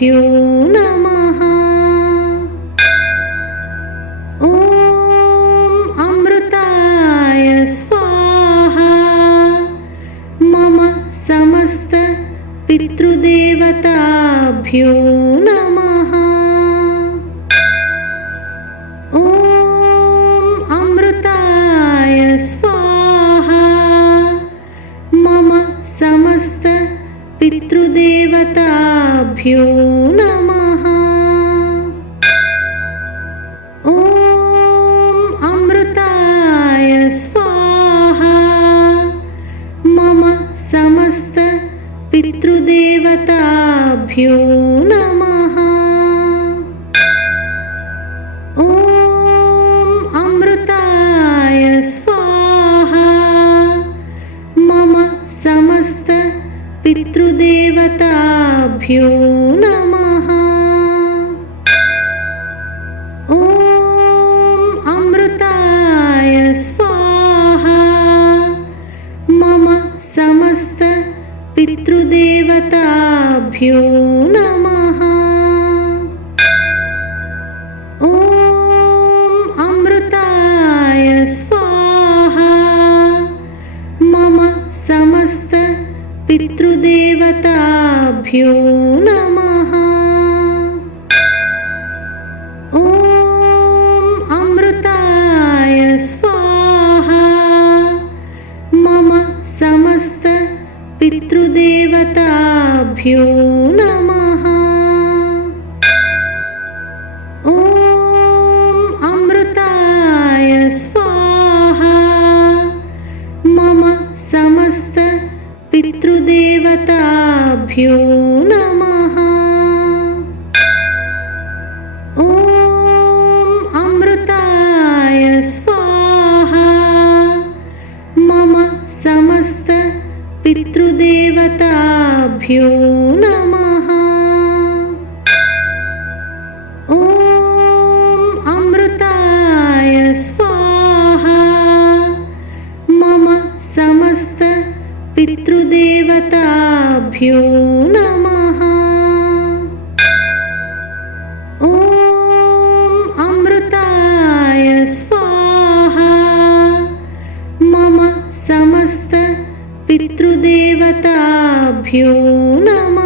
पितृदेवताभ्यो नमः। ॐ अमृताय स्वाहा। मम समस्त पितृदेवताभ्यो नमः। ॐ अमृताय स्वाहा। मम समस्त पितृदेवताभ्यो नमः। ॐ अमृताय स्वाहा। मम समस्त पितृदेवताभ्यो नमः पितृदेवताभ्यो नमः। ॐ अमृताय स्वाहा। मम समस्त पितृदेवताभ्यो नमः पितृदेवताभ्यो नमः। ॐ अमृताय स्वाहा। मम समस्त पितृदेवताभ्यो नमः। ॐ अमृताय स्वाहा। मम समस्त पितृदेवताभ्यो नमः। ॐ अमृताय स्वाहा। मम समस्त पितृदेवताभ्यो नमः पितृदेवताभ्यो नमः। ॐ अमृताय स्वाहा। मम समस्त पितृदेवताभ्यो नमः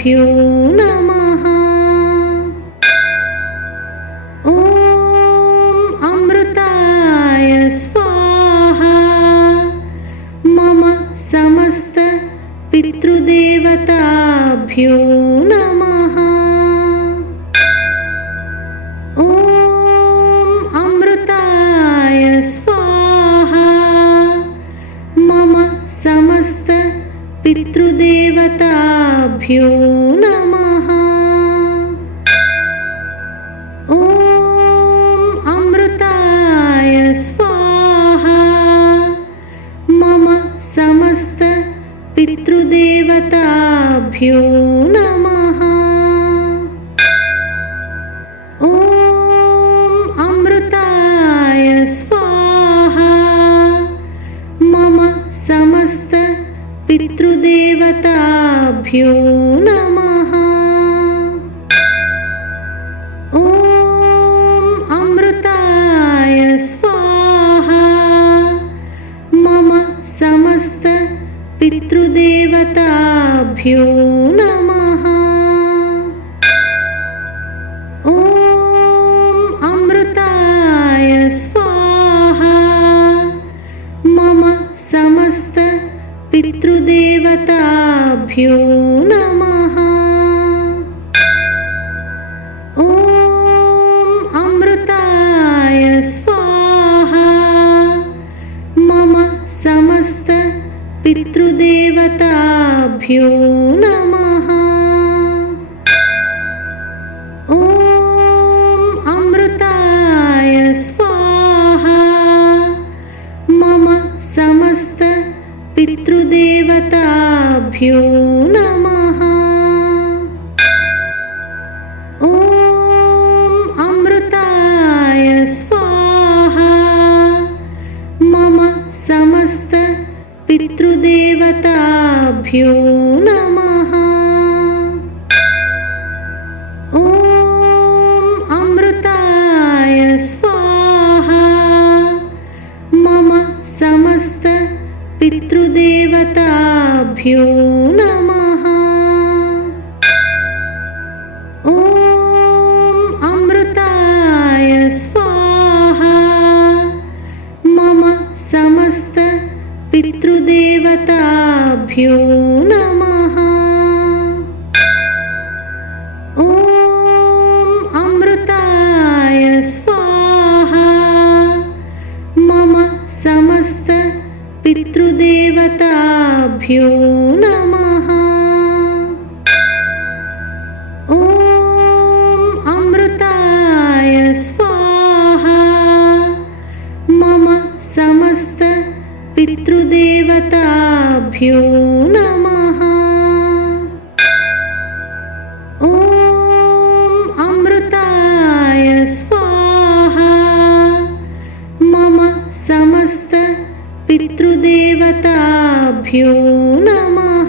पितृदेवताभ्यो नमः। ॐ अमृताय स्वाहा। मम समस्त पितृदेवताभ्यो नमः। ॐ अमृताय स्वाहा। मम समस्त पितृदेवताभ्यो नमः। ॐ अमृताय स्वाहा। मम समस्त पितृदेवताभ्यो नमः पितृदेवताभ्यो नमः। ॐ अमृताय स्वाहा। मम समस्त पितृदेवताभ्यो नमः पितृदेवताभ्यो नमः। ॐ अमृताय स्वाहा। मम समस्त पितृदेवताभ्यो नमः। ॐ अमृताय स्वाहा। मम समस्त पितृदेवताभ्यो नमः। ॐ अमृताय स्वाहा। मम समस्त पितृदेवताभ्यो नमः। पितृदेवताभ्यो नमः। ॐ अमृताय स्वाहा। मम समस्त पितृदेवताभ्यो नमः पितृदेवताभ्यो नमः। ॐ अमृताय स्वाहा। मम समस्त पितृदेवताभ्यो नमः। ॐ अमृताय स्वाहा। मम समस्त पितृदेवताभ्यो नमः